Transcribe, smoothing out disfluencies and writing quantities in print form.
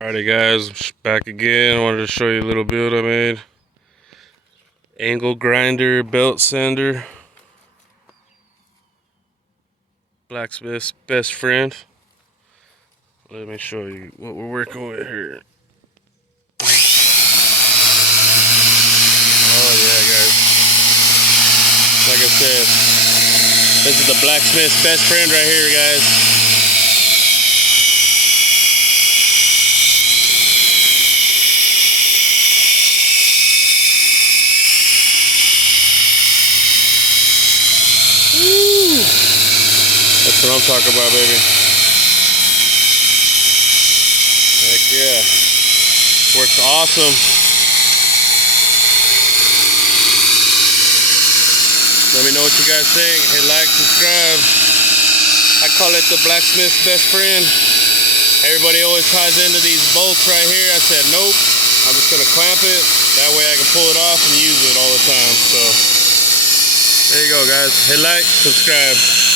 Alrighty guys, back again. I wanted to show you a little build I made. Angle grinder, belt sander, blacksmith's best friend. Let me show you what we're working with here. Oh yeah guys, like I said, this is the blacksmith's best friend right here guys. Woo. That's what I'm talking about, baby. Heck yeah. Works awesome. Let me know what you guys think. Hit like, subscribe. I call it the blacksmith's best friend. Everybody always ties into these bolts right here. I said, nope. I'm just going to clamp it. That way I can pull it off and use it all the time. So, there you go, guys. Hit like, subscribe.